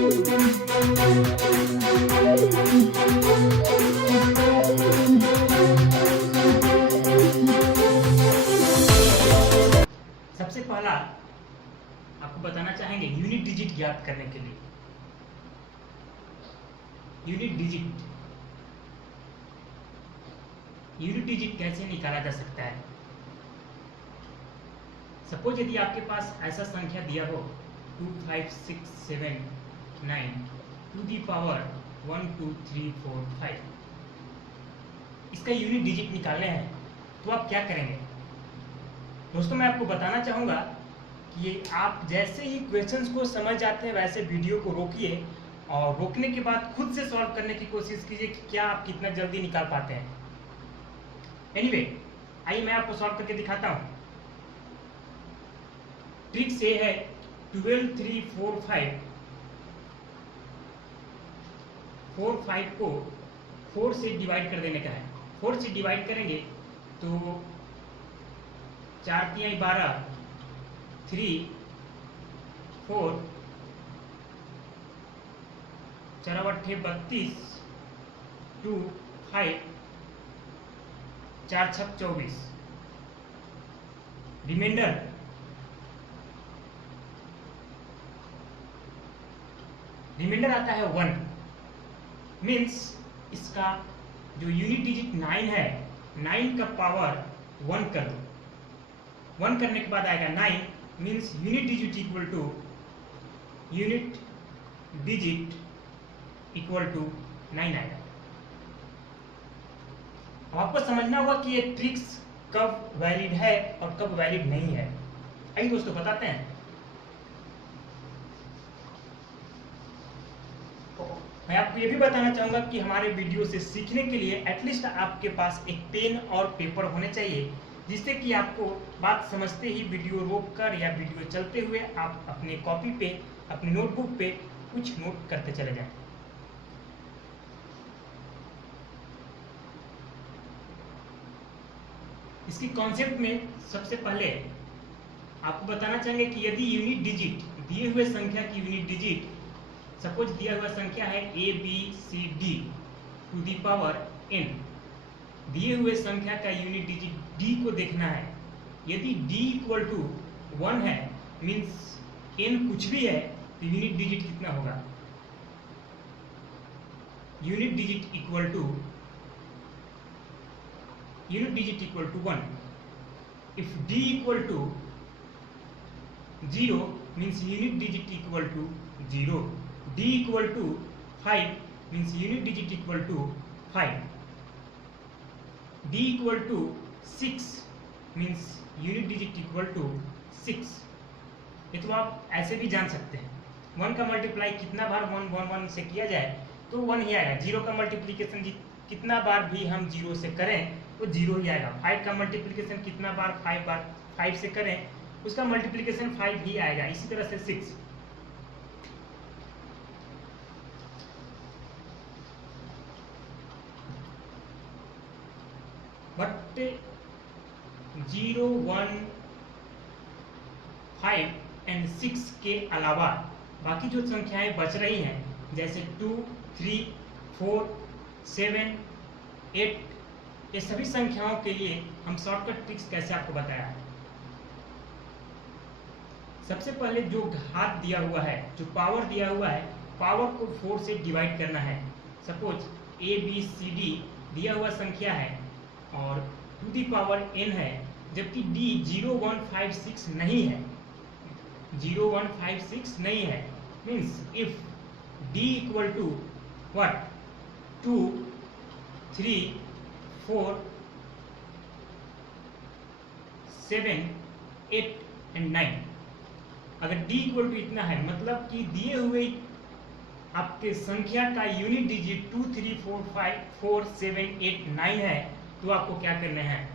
सबसे पहला आपको बताना चाहेंगे यूनिट डिजिट ज्ञात करने के लिए। यूनिट डिजिट कैसे निकाला जा सकता है। सपोज यदि आपके पास ऐसा संख्या दिया हो 25679 टू दी पावर 12345, इसका यूनिट डिजिट निकालने हैं तो आप क्या करेंगे। दोस्तों मैं आपको बताना चाहूँगा कि ये आप जैसे ही क्वेश्चंस को समझ जाते हैं वैसे वीडियो को रोकिए और रोकने के बाद खुद से सॉल्व करने की कोशिश कीजिए कि क्या आप कितना जल्दी निकाल पाते हैं। एनीवे, आइए मैं आपको सॉल्व करके दिखाता हूँ। ट्रिक से है 12345 को 4 से डिवाइड कर देने का है। 4 से डिवाइड करेंगे तो 4 तिहाई 12, 3 4 4 अट्ठे 32, 2 5 4 छक 24। रिमाइंडर आता है 1। मीन्स इसका जो यूनिट डिजिट 9 है, 9 का पावर 1 कर दो। 1 करने के बाद आएगा 9, means unit digit equal to 9 आएगा। अब आपको समझना होगा कि ये ट्रिक्स कब वैलिड है और कब वैलिड नहीं है। आइए दोस्तों बताते हैं। मैं आपको ये भी बताना चाहूंगा कि हमारे वीडियो से सीखने के लिए एटलीस्ट आपके पास एक पेन और पेपर होने चाहिए, जिससे कि आपको बात समझते ही वीडियो रोक कर या वीडियो चलते हुए आप अपने कॉपी पे, अपने नोटबुक पे कुछ नोट करते चले जाएं। इसकी कॉन्सेप्ट में सबसे पहले आपको बताना चाहेंगे कि यदि यूनिट डिजिट, दिए हुए संख्या की यूनिट डिजिट, सपोज दिया हुआ संख्या है ABCD to the power n, दिए हुए संख्या का यूनिट डिजिट D को देखना है। यदि D इक्वल टू 1 है, मीन्स n कुछ भी है, तो यूनिट डिजिट कितना होगा। Unit digit equal to 1। If D equal to 0, means unit digit equal to 0। D equal to 5, means unit digit equal to 5। D equal to 6, means unit digit equal to 6। ये तो आप ऐसे भी जान सकते हैं। 1 का मल्टीप्लाई कितना बार 1 से किया जाए तो 1 ही आएगा। 0 का मल्टीप्लीकेशन कितना बार भी हम 0 से करें तो 0 ही आएगा। 5 का मल्टीप्लीकेशन कितना बार 5 से करें उसका मल्टीप्लीकेशन 5 ही आएगा। इसी तरह से 6। बट 0, 1, 5 एंड 6 के अलावा बाकी जो संख्याएं बच रही हैं, जैसे 2, 3, 4, 7, 8, ये सभी संख्याओं के लिए हम शॉर्टकट ट्रिक्स कैसे आपको बताया है। सबसे पहले जो घात दिया हुआ है, जो पावर दिया हुआ है, पावर को 4 से डिवाइड करना है। सपोज ABCD दिया हुआ संख्या है और टू दी पावर n है, जबकि D 0, 1, 5, 6 नहीं है। 0, 1, 5, 6 नहीं है। Means if D equal to what 2, 3, 4, 7, 8 and 9, अगर D इक्वल टू इतना है, मतलब कि दिए हुए आपके संख्या का यूनिट डिजिट 2, 3, 4, 5, 4, 7, 8, 9 है, तो आपको क्या करना है,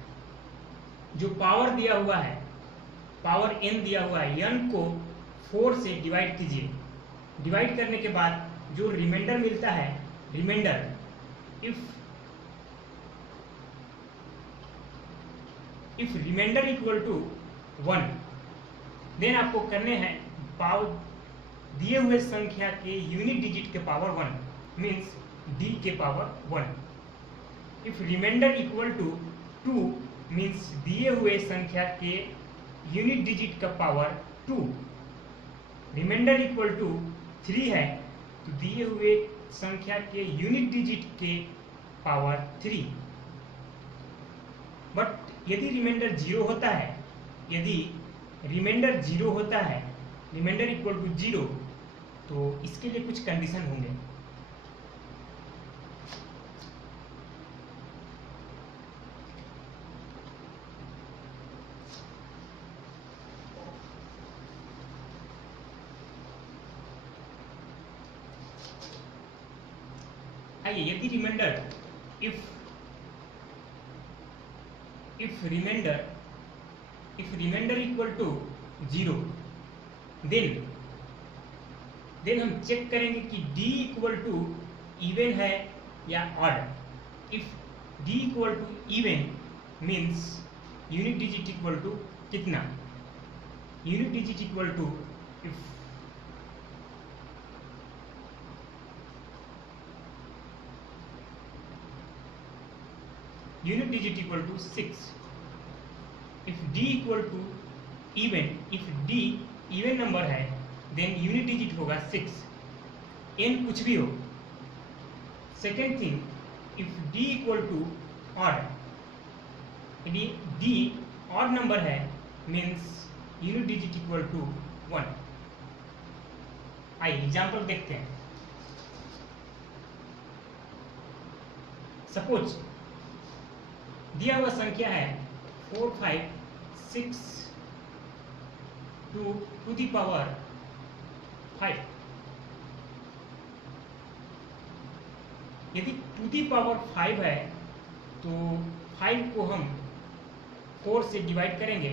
जो पावर दिया हुआ है, पावर n दिया हुआ है, n को 4 से डिवाइड कीजिए। डिवाइड करने के बाद जो रिमाइंडर मिलता है, reminder if reminder equal to 1, then आपको करने हैं पावर दिए हुए संख्या के यूनिट डिजिट के पावर 1 मीन्स d के power 1। If reminder equal to 2 means दिए हुए संख्या के यूनिट डिजिट का पावर 2। रिमाइंडर इक्वल टू 3 है तो दिए हुए संख्या के यूनिट डिजिट के पावर 3। बट यदि रिमाइंडर 0 होता है, यदि रिमाइंडर 0 होता है, रिमाइंडर इक्वल टू 0, तो इसके लिए कुछ कंडीशन होंगे। आइए, यदि reminder if reminder equal to 0, then हम चेक करेंगे कि d इक्वल टू इवन है या odd. If d equal to even means unit digit equal to कितना, unit digit equal to if unit digit equal to 6। If d equal to even, if d even number है then unit digit होगा 6, n कुछ भी हो। Second thing, if d equal to odd, यदि d odd number है means unit digit equal to 1। आइए example देखते हैं। सपोज दिया हुआ संख्या है 4, 5, 6 टू दी पावर 5। यदि टू दी पावर 5 है तो 5 को हम 4 से डिवाइड करेंगे,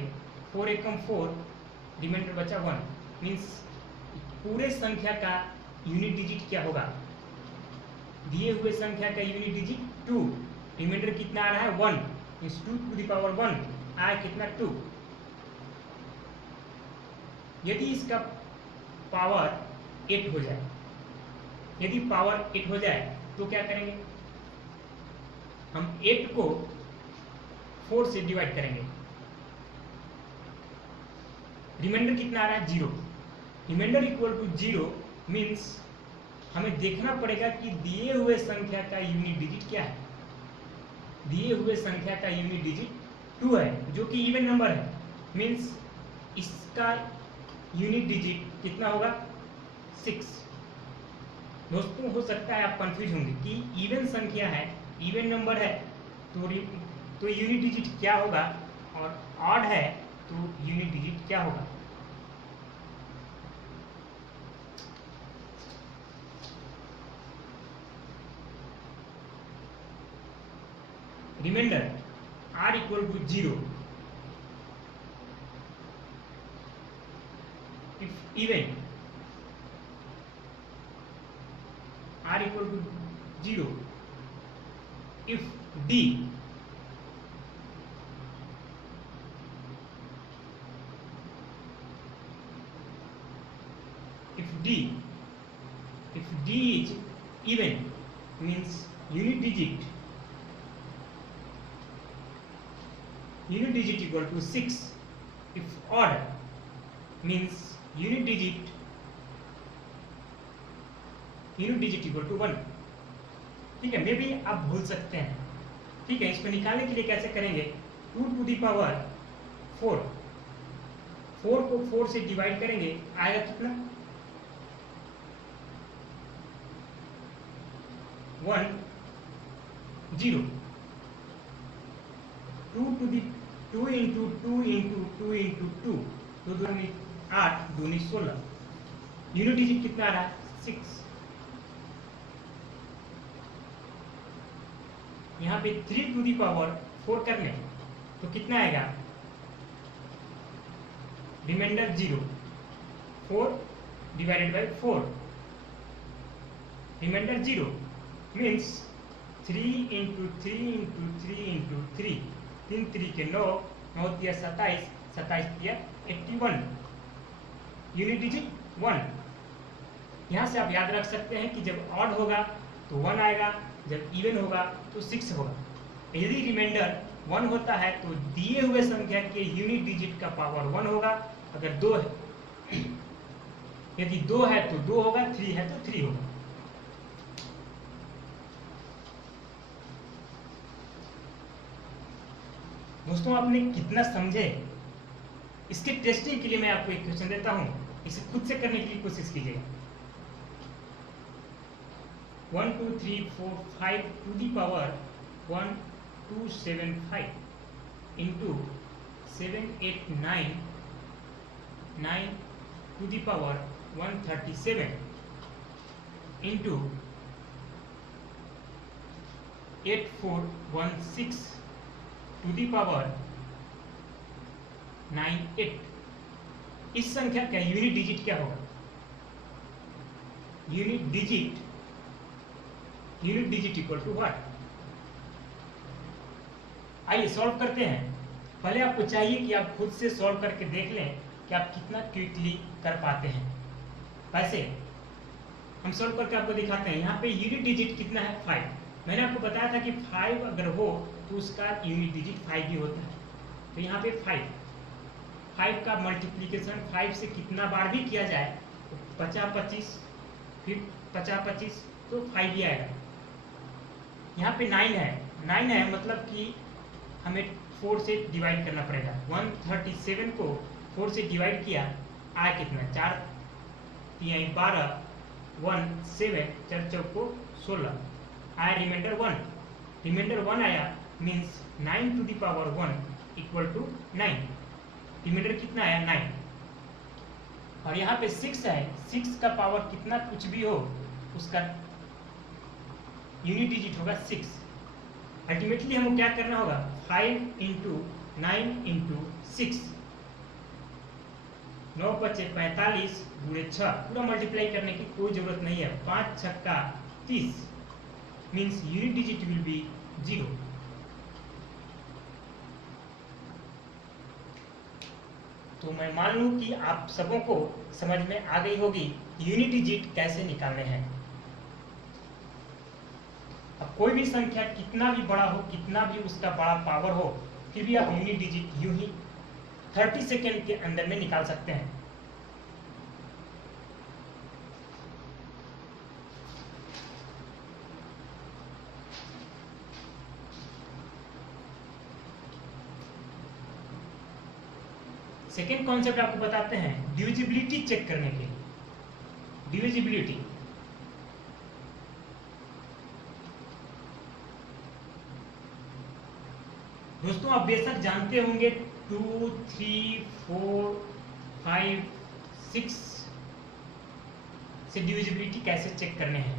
4 एकम 4, रिमाइंडर बचा 1। मीन्स पूरे संख्या का यूनिट डिजिट क्या होगा, दिए हुए संख्या का यूनिट डिजिट 2, रिमाइंडर कितना आ रहा है 1, मीन्स 2 टू दी पावर 1 आया कितना 2। यदि इसका पावर 8 हो जाए, यदि पावर 8 हो जाए तो क्या करेंगे, हम 8 को 4 से डिवाइड करेंगे, रिमाइंडर कितना आ रहा है 0। रिमाइंडर इक्वल टू 0 मीन्स हमें देखना पड़ेगा कि दिए हुए संख्या का यूनिट डिजिट क्या है। दिए हुए संख्या का यूनिट डिजिट 2 है जो कि इवन नंबर है, मीन्स इसका यूनिट डिजिट कितना होगा 6। दोस्तों हो सकता है आप कंफ्यूज होंगे कि इवन संख्या है, इवन नंबर है तो यूनिट डिजिट क्या होगा, और ऑड है तो यूनिट डिजिट क्या होगा। Remainder r equal to 0, if even r equal to 0, if d is even means unit digit equal to 6, if odd means unit digit equal to 1। ठीक है, मे भी आप भूल सकते हैं। ठीक है, इसको निकालने के लिए कैसे करेंगे, 2 टू दी पावर 4, 4 को 4 से डिवाइड करेंगे, आएगा कितना 1, 0। 2 to the 2 into 2 into 2 into 2, 2 दूनी 8, दूनी 16, यूनिट डिजिट कितना आ रहा है 6। यहाँ पे 3 टू दी पावर 4 करने तो कितना आएगा, remainder 0, 4 divided by 4, remainder 0 means 3 into 3 into 3 into 3, 3 3 के 9, 9 दिया 27, 27 दिया 81, यूनिट डिजिट 1। यहाँ से आप याद रख सकते हैं कि जब ऑड होगा तो 1 आएगा, जब इवन होगा तो 6 होगा। यदि रिमाइंडर 1 होता है तो दिए हुए संख्या के यूनिट डिजिट का पावर 1 होगा। अगर 2 है, यदि 2 है तो 2 होगा, 3 है तो 3 होगा। दोस्तों आपने कितना समझे, इसके टेस्टिंग के लिए मैं आपको एक क्वेश्चन देता हूं, इसे खुद से करने की कोशिश कीजिएगा। 1 2 3 4 5 to the power 1 2 7 5 into 7 8 9 9 to the power 137 into 8 4 1 6 to the power 9 8। इस संख्या का यूनिट डिजिट क्या होगा? Unit digit equal to what? आइए सॉल्व करते हैं। पहले आपको चाहिए कि आप खुद से सॉल्व करके देख लें कि आप कितना क्विकली कर पाते हैं। वैसे हम सॉल्व करके आपको दिखाते हैं। यहाँ पे यूनिट डिजिट कितना है? 5। मैंने आपको बताया था कि 5 अगर हो तो उसका यूनिट डिजिट 5 ही होता है। तो यहाँ पे 5 का मल्टीप्लिकेशन 5 से कितना बार भी किया जाए तो 50 25 फिर 50 25 तो 5 ही आएगा। यहाँ पे 9 है मतलब कि हमें 4 से डिवाइड करना पड़ेगा। 137 को 4 से डिवाइड किया, आया कितना? 4 3 12 1 7 4 चौको 16 आया। रिमाइंडर 1 आया, means 9 to the power 1 equal to 9। Remainder कितना आया? 9। और यहाँ पे 6 है, 6 का पावर कितना कुछ भी हो उसका यूनिट डिजिट होगा 6। अल्टीमेटली हमको क्या करना होगा? 5 इंटू 9 इंटू 6, 9 बचे 45 गुणे 6, पूरा मल्टीप्लाई करने की कोई जरूरत नहीं है। 5 छक्का 30 means unit digit will be 0। तो मैं मान लूं कि आप सबों को समझ में आ गई होगी यूनिट डिजिट कैसे निकालने हैं। अब कोई भी संख्या कितना भी बड़ा हो, कितना भी उसका बड़ा पावर हो, फिर भी आप यूनिट डिजिट यूं ही 30 सेकेंड के अंदर में निकाल सकते हैं। सेकेंड कॉन्सेप्ट आपको बताते हैं डिविजिबिलिटी चेक करने के लिए। डिविजिबिलिटी दोस्तों आप बेशक जानते होंगे 2 3 4 5 6 से डिविजिबिलिटी कैसे चेक करने हैं।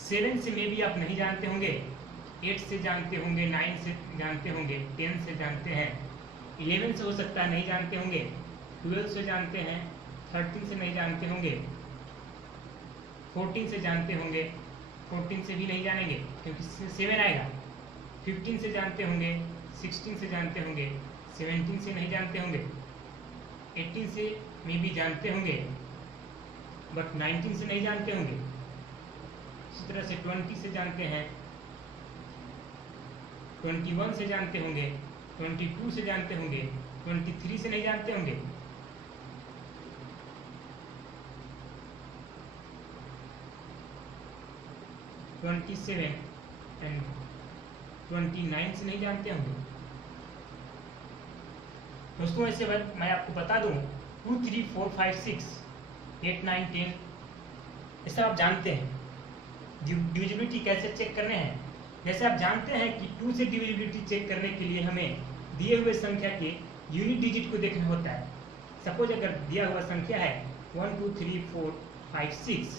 7 से मे भी आप नहीं जानते होंगे, 8 से जानते होंगे, 9 से जानते होंगे, 10 से जानते हैं, 11 से हो सकता है नहीं जानते होंगे, 12 से जानते हैं, 13 से नहीं जानते होंगे, 14 से जानते होंगे, 14 से भी नहीं जानेंगे क्योंकि 7 आएगा, 15 से जानते होंगे, 16 से जानते होंगे, 17 से नहीं जानते होंगे, 18 से में भी जानते होंगे बट 19 से नहीं जानते होंगे। इसी तरह से 20 से जानते हैं, 21 से जानते होंगे, 22 से जानते होंगे, 23 से नहीं जानते होंगे। एंड 29 से नहीं जानते होंगे। दोस्तों ऐसे मैं आपको बता दूं 2 3 4 5 6 8 9 10 ऐसा आप जानते हैं। डिविजिबिलिटी कैसे चेक करने हैं, जैसे आप जानते हैं कि 2 से डिविजिबिलिटी चेक करने के लिए हमें दिए हुए संख्या के यूनिट डिजिट को देखना होता है। सपोज अगर दिया हुआ संख्या है 1 2 3 4 5 6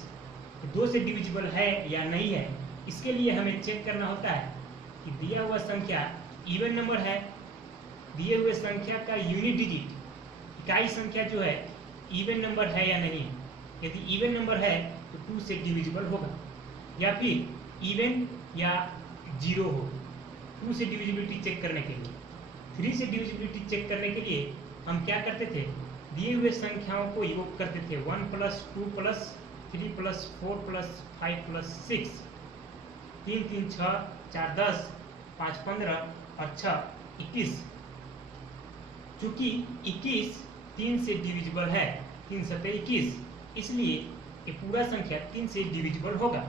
तो 2 से डिविजिबल है या नहीं है, इसके लिए हमें चेक करना होता है कि दिया हुआ संख्या इवन नंबर है, दिए हुए संख्या का यूनिट डिजिट इकाई संख्या जो है इवन नंबर है या नहीं। यदि इवन नंबर है तो 2 से डिविजिबल होगा, या फिर इवन या 0 हो। 2 से डिविजिबिलिटी चेक करने के लिए, 3 से डिविजिबिलिटी चेक करने के लिए हम क्या करते थे, दिए हुए संख्याओं को योग करते थे 1 + 2 + 3 + 4 + 5 + 6, 3 3 6 4 10, 5 15 और 6 21। चूंकि 21 3 से डिविजिबल है, 3 7 21, इसलिए ये पूरा संख्या 3 से डिविजिबल होगा।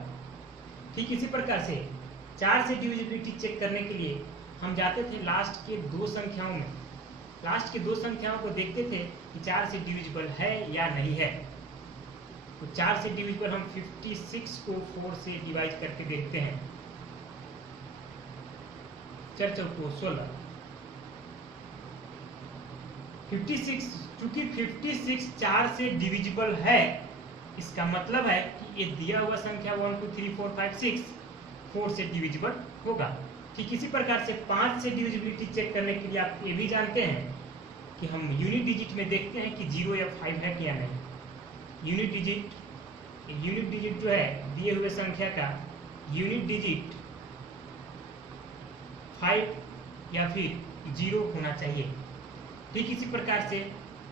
ठीक इसी प्रकार से 4 से डिविजिबिलिटी चेक करने के लिए हम जाते थे लास्ट के दो संख्याओं में, लास्ट के दो संख्याओं को देखते थे कि 4 से डिविजिबल है या नहीं है। तो 4 से डिविजिबल हम 56 को 4 से डिवाइड करके देखते हैं। 4 चौको 16, 56, चूंकि 56 4 से डिविजिबल है, इसका मतलब है कि ये दिया हुआ संख्या 1 2 3 4 5 6 4 से डिविजिबल होगा। ठीक इसी प्रकार से 5 से डिविजिबिलिटी चेक करने के लिए आप ये भी जानते हैं कि हम यूनिट डिजिट में देखते हैं कि 0 या 5 है कि या नहीं। यूनिट डिजिट जो है दिए हुए संख्या का यूनिट डिजिट 5 या फिर 0 होना चाहिए। ठीक इसी प्रकार से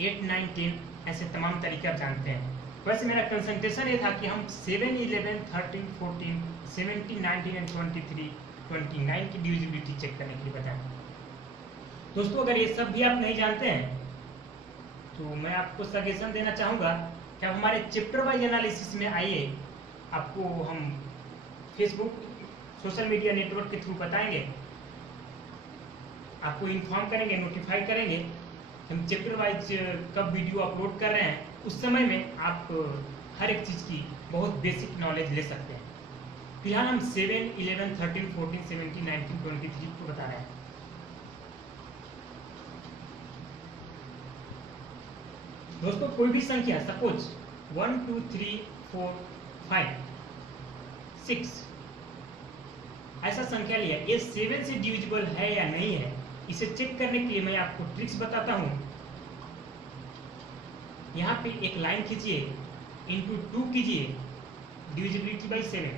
8 9 10 ऐसे तमाम तरीके आप जानते हैं। वैसे मेरा कंसंट्रेशन ये था कि हम 7 11 13 14 17 19 एंड 23 29 की डिविजिबिलिटी चेक करने के लिए बताएं। दोस्तों अगर ये सब भी आप नहीं जानते हैं तो मैं आपको सजेशन देना चाहूँगा कि आप हमारे चैप्टर वाइज एनालिसिस में आइए। आपको हम फेसबुक सोशल मीडिया नेटवर्क के थ्रू बताएंगे, आपको इन्फॉर्म करेंगे, नोटिफाई करेंगे हम चैप्टर वाइज कब वीडियो अपलोड कर रहे हैं। उस समय में आप हर एक चीज़ की बहुत बेसिक नॉलेज ले सकते हैं। फिलहाल हम 7 11 13 14 17 19 23 को बता रहे हैं। दोस्तों कोई भी संख्या सपोज 1 2 3 4 5 6 ऐसा संख्या लिया, ये 7 से डिविजिबल है या नहीं है, इसे चेक करने के लिए मैं आपको ट्रिक्स बताता हूं। यहाँ पे एक लाइन खींचिए, इंटू 2 कीजिए, divisibility by 7,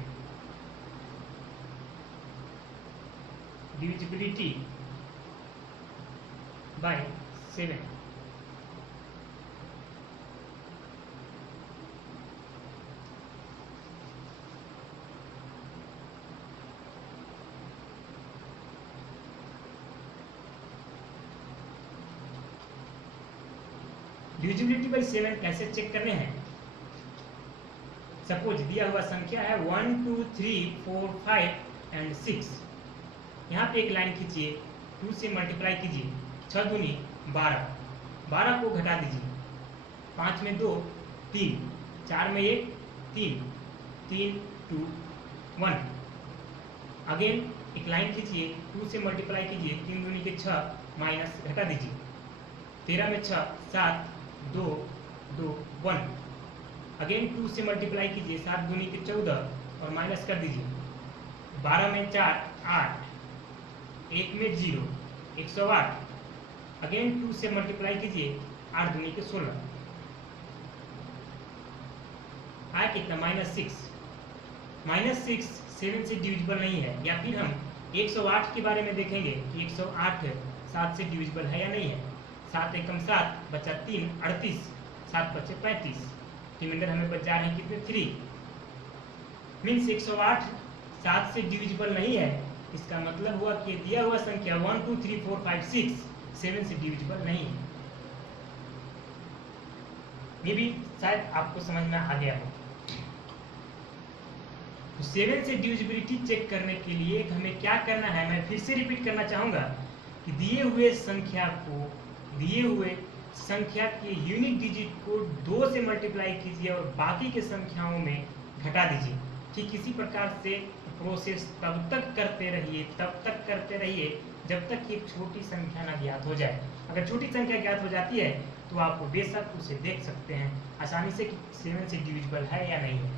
divisibility bye 7। Divisibility by 7 कैसे चेक करने हैं। सपोज दिया हुआ संख्या है 1 2 3 4 5 एंड 6। यहाँ पे एक लाइन खींचिए, 2 से मल्टीप्लाई कीजिए, 6 दूनी 12, 12 को घटा दीजिए, 5 में 2 3, 4 में 1 3, 3 2 1। अगेन एक लाइन खींचिए, 2 से मल्टीप्लाई कीजिए, 3 दूनी के 6 माइनस घटा दीजिए, 13 में 6 7 2 2 1। अगेन 2 से मल्टीप्लाई कीजिए, 7 दूनी के 14 और माइनस कर दीजिए, 12 में 4 8, 1 में 0 108। अगेन 2 से मल्टीप्लाई कीजिए, 8 दूनी के 16, आया कितना -6। -6 7 से डिविजिबल नहीं है। या फिर हम 108 के बारे में देखेंगे कि 108 7 से डिविजिबल है या नहीं है। 7 एकम 7 बचा 3 38, 7 बचे 35, रिमाइंडर हमें बच जा रहे हैं कितने 3। मीन्स 108 7 से डिविजिबल नहीं है। इसका मतलब हुआ कि दिया हुआ संख्या 1 2 3 4 5 6 7 से डिविजिबल नहीं है। ये भी शायद आपको समझ में आ गया हो। तो 7 से डिविजिबिलिटी चेक करने के लिए हमें क्या करना है, मैं फिर से रिपीट करना चाहूँगा कि दिए हुए संख्या के यूनिट डिजिट को 2 से मल्टीप्लाई कीजिए और बाकी के संख्याओं में घटा दीजिए। ठीक इसी प्रकार से प्रोसेस तब तक करते रहिए जब तक एक छोटी संख्या ना ज्ञात हो जाए। अगर छोटी संख्या ज्ञात हो जाती है तो आप बेशक उसे देख सकते हैं आसानी से कि 7 से डिविजिबल है या नहीं है।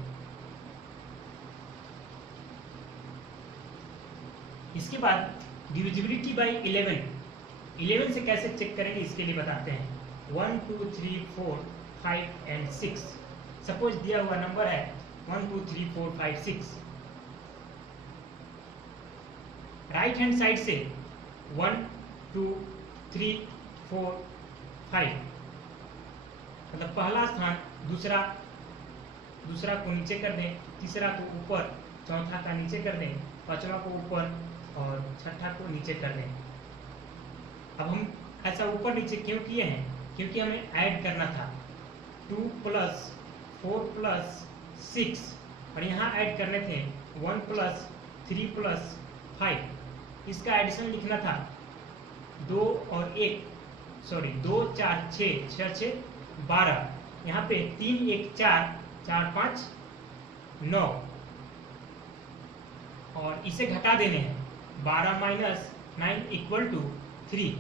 इसके बाद डिविजिबिलिटी बाई 11 से कैसे चेक करेंगे इसके लिए बताते हैं। 1 2 3 4 5 एंड 6। सपोज दिया हुआ नंबर है 1 2 3 4 5 6। राइट हैंड साइड से 1 2 3 4 5 मतलब पहला स्थान दूसरा को नीचे कर दें, तीसरा को ऊपर, चौथा का नीचे कर दें, पांचवा को ऊपर और छठा को नीचे कर दें। अब हम ऐसा ऊपर नीचे क्यों किए हैं? क्योंकि हमें ऐड करना था 2 + 4 + 6 और यहाँ ऐड करने थे 1 + 3 + 5। इसका एडिशन लिखना था 2 और 1 सॉरी 2 4 6 6 6 12। यहाँ पे 3 1 4 4 5 9 और इसे घटा देने हैं 12 - 9 = 3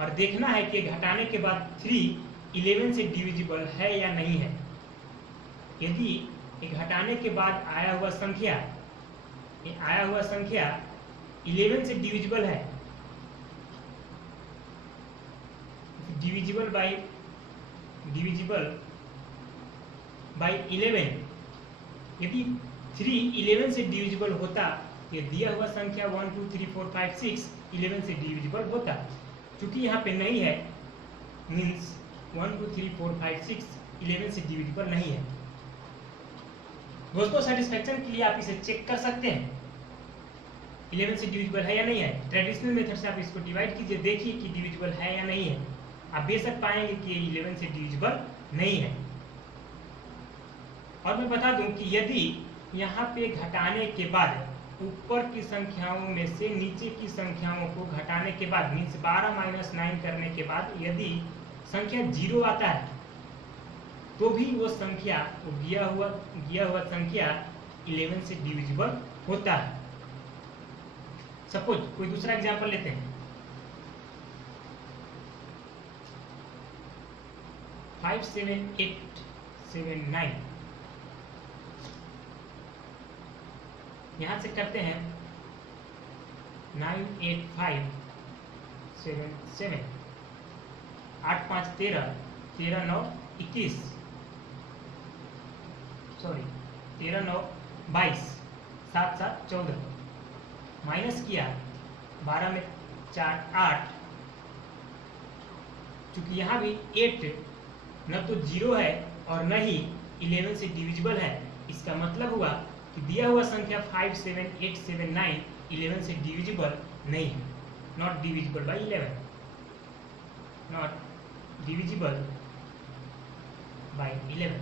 और देखना है कि घटाने के बाद 3 11 से डिविजिबल है या नहीं है। यदि ये घटाने के बाद आया हुआ संख्या 11 से डिविजिबल है, डिविजिबल बाई 11, यदि 3 11 से डिविजिबल होता ये दिया हुआ संख्या 1 2 3 4 5 6 11 से डिविजिबल होता। चूंकि यहाँ पे नहीं है मीन्स 1 2 3 4 5 6 11 से डिविजिबल नहीं है। दोस्तों सेटिस्फेक्शन के लिए आप इसे चेक कर सकते हैं 11 से डिविजिबल है या नहीं है। ट्रेडिशनल मेथड से आप इसको डिवाइड कीजिए, देखिए कि डिविजिबल है या नहीं है। आप बेशक पाएंगे कि 11 से डिविजिबल नहीं है। और मैं बता दूं कि यदि यहाँ पे घटाने के बाद ऊपर की संख्याओं में से नीचे की संख्याओं को घटाने के बाद मीन्स 12 - 9 करने के बाद यदि संख्या 0 आता है तो भी वो संख्या दिया हुआ संख्या 11 से डिविजिबल होता है। सपोज कोई दूसरा एग्जांपल लेते हैं 5 7 8 7 9। यहां से करते हैं 9 8 5 7 7 8 5 13 13 9 21 सॉरी 13 9 22 7 7 14 माइनस किया 12 में 4 8। चूंकि यहाँ भी 8 न तो 0 है और न ही 11 से डिविजिबल है, इसका मतलब हुआ कि दिया हुआ संख्या 5 7 8 7 9 11 से डिविजिबल नहीं है। Not divisible by 11, not divisible by 11।